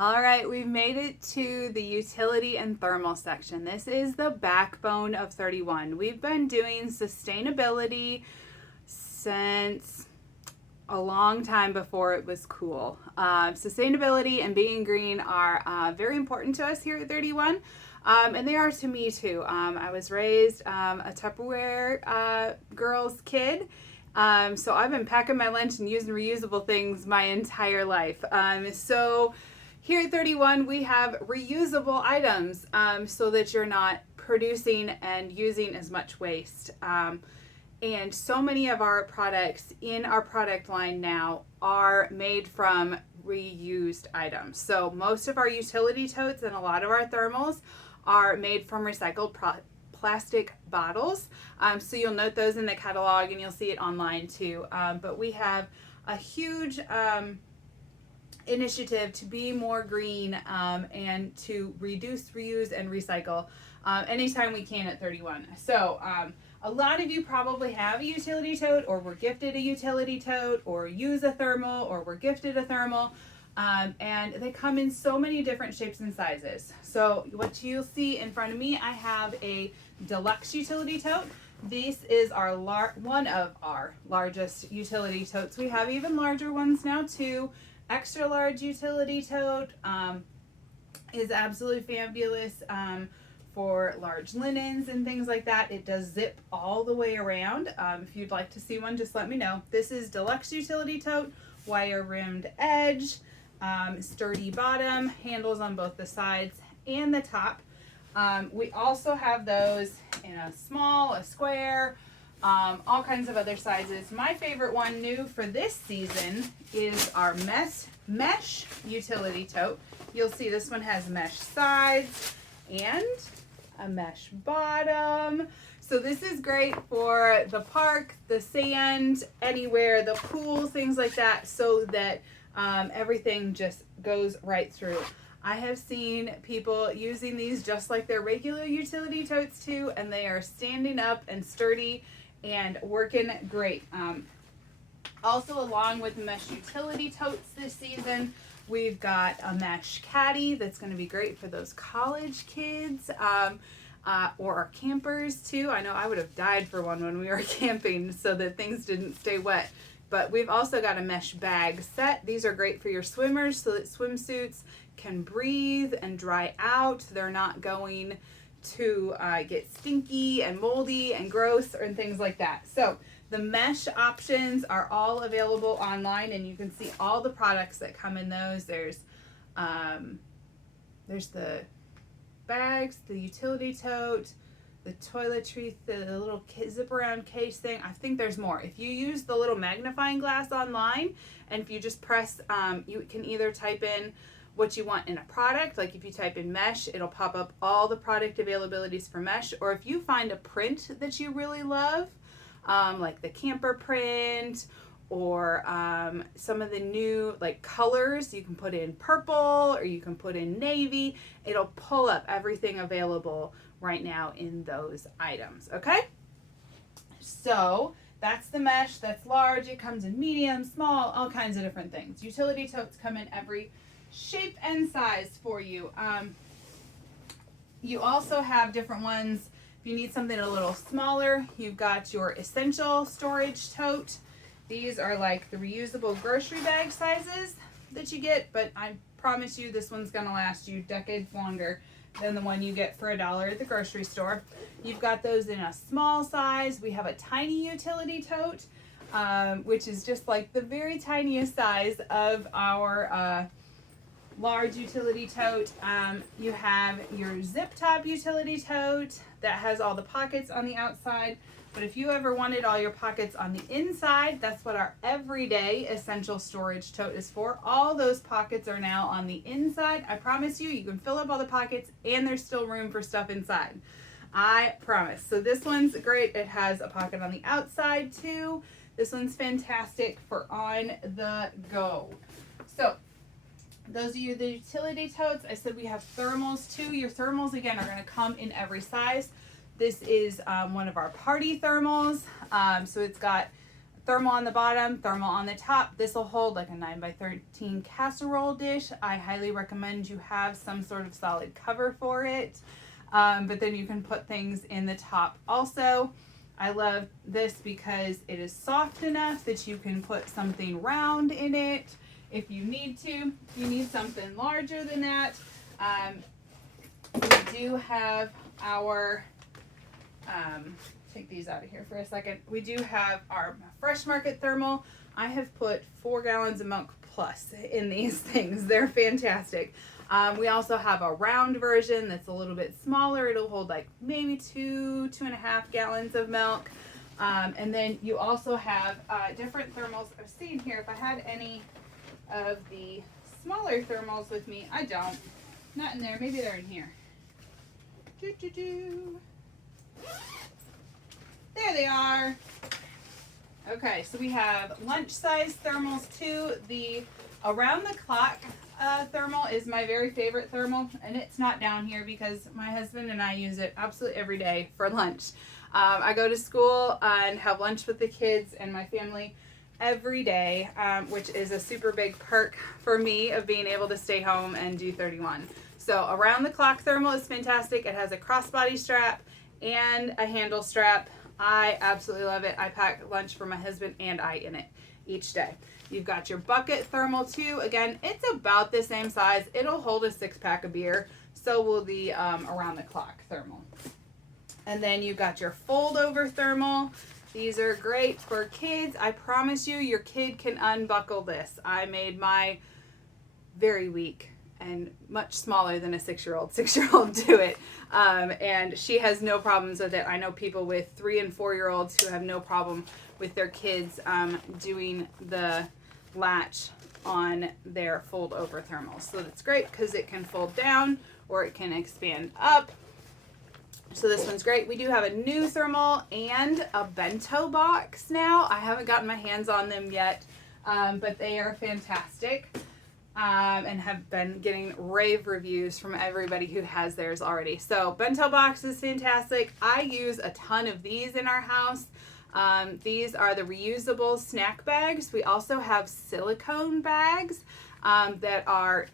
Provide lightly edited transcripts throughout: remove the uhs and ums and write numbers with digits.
All right, we've made it to the utility and thermal section. This is the backbone of 31. We've been doing sustainability since a long time before it was cool. Sustainability and being green are very important to us here at 31. And they are to me too. I was raised a Tupperware girl's kid. So I've been packing my lunch and using reusable things my entire life. So here at 31, we have reusable items so that you're not producing and using as much waste. And so many of our products in our product line now are made from reused items. So most of our utility totes and a lot of our thermals are made from recycled plastic bottles. So you'll note those in the catalog and you'll see it online too. But we have a huge initiative to be more green and to reduce, reuse, and recycle anytime we can at 31. So a lot of you probably have a utility tote or were gifted a utility tote or use a thermal or were gifted a thermal. And they come in so many different shapes and sizes. So what you'll see in front of me, I have a deluxe utility tote. This is our one of our largest utility totes. We have even larger ones now too. Extra large utility tote is absolutely fabulous for large linens and things like that. It does zip all the way around. If you'd like to see one, just let me know. This is deluxe utility tote, wire rimmed edge, sturdy bottom, handles on both the sides and the top. We also have those in a small, a square, all kinds of other sizes. My favorite one new for this season is our mesh utility tote. You'll see this one has mesh sides and a mesh bottom. So this is great for the park, the sand, anywhere, the pool, things like that, so that everything just goes right through. I have seen people using these just like their regular utility totes too, and they are standing up and sturdy and working great. Also, along with mesh utility totes this season, we've got a mesh caddy that's going to be great for those college kids or our campers too. I know I would have died for one when we were camping so that things didn't stay wet. But we've also got a mesh bag set. These are great for your swimmers so that swimsuits can breathe and dry out. They're not going to get stinky and moldy and gross and things like that. So the mesh options are all available online, and you can see all the products that come in those. There's the bags, the utility tote, the toiletry, the little zip around case thing. I think there's more. If you use the little magnifying glass online, and if you just press, you can either type in what you want in a product. Like if you type in mesh, it'll pop up all the product availabilities for mesh. Or if you find a print that you really love, like the camper print or some of the new like colors, you can put in purple or you can put in navy. It'll pull up everything available right now in those items. Okay, so that's the mesh. That's large. It comes in medium, small, all kinds of different things. Utility totes come in every shape and size for you. You also have different ones. If you need something a little smaller, you've got your essential storage tote. These are like the reusable grocery bag sizes that you get, but I promise you this one's gonna last you decades longer than the one you get for $1 at the grocery store. You've got those in a small size. We have a tiny utility tote, which is just like the very tiniest size of our large utility tote. You have your zip top utility tote that has all the pockets on the outside. But if you ever wanted all your pockets on the inside, that's what our everyday essential storage tote is for. All those pockets are now on the inside. I promise you, you can fill up all the pockets and there's still room for stuff inside. I promise. So this one's great. It has a pocket on the outside too. This one's fantastic for on the go. So those are the utility totes. I said we have thermals too. Your thermals, again, are going to come in every size. This is one of our party thermals. So it's got thermal on the bottom, thermal on the top. This will hold like a 9x13 casserole dish. I highly recommend you have some sort of solid cover for it. But then you can put things in the top also. I love this because it is soft enough that you can put something round in it if you need to. If you need something larger than that, we do have our, take these out of here for a second. We do have our Fresh Market thermal. I have put 4 gallons of milk plus in these things. They're fantastic. We also have a round version that's a little bit smaller. It'll hold like maybe 2.5 gallons of milk. And then you also have different thermals. I was seeing here if I had any of the smaller thermals with me. I don't. Not in there. Maybe they're in here. There they are. Okay, so we have lunch size thermals too. The around the clock thermal is my very favorite thermal, and it's not down here because my husband and I use it absolutely every day for lunch. I go to school and have lunch with the kids and my family every day, which is a super big perk for me of being able to stay home and do 31. So around the clock thermal is fantastic. It has a crossbody strap and a handle strap. I absolutely love it. I pack lunch for my husband and I in it each day. You've got your bucket thermal too. Again, it's about the same size. It'll hold a 6-pack of beer. So will the around the clock thermal. And then you've got your fold over thermal. These are great for kids. I promise you, your kid can unbuckle this. I made my very weak and much smaller than a 6-year-old do it. And she has no problems with it. I know people with 3 and 4-year-olds who have no problem with their kids doing the latch on their fold over thermals. So that's great because it can fold down or it can expand up. So this one's great. We do have a new thermal and a bento box now. I haven't gotten my hands on them yet, but they are fantastic. And have been getting rave reviews from everybody who has theirs already. So bento box is fantastic. I use a ton of these in our house. These are the reusable snack bags. We also have silicone bags that are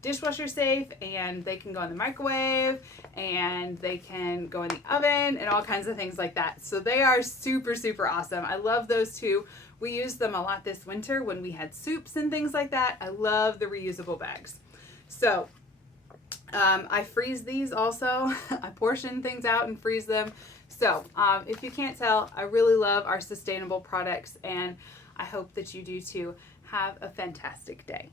dishwasher safe, and they can go in the microwave and they can go in the oven and all kinds of things like that. So they are super, super awesome. I love those too. We used them a lot this winter when we had soups and things like that. I love the reusable bags. So I freeze these also. I portion things out and freeze them. So if you can't tell, I really love our sustainable products, and I hope that you do too. Have a fantastic day.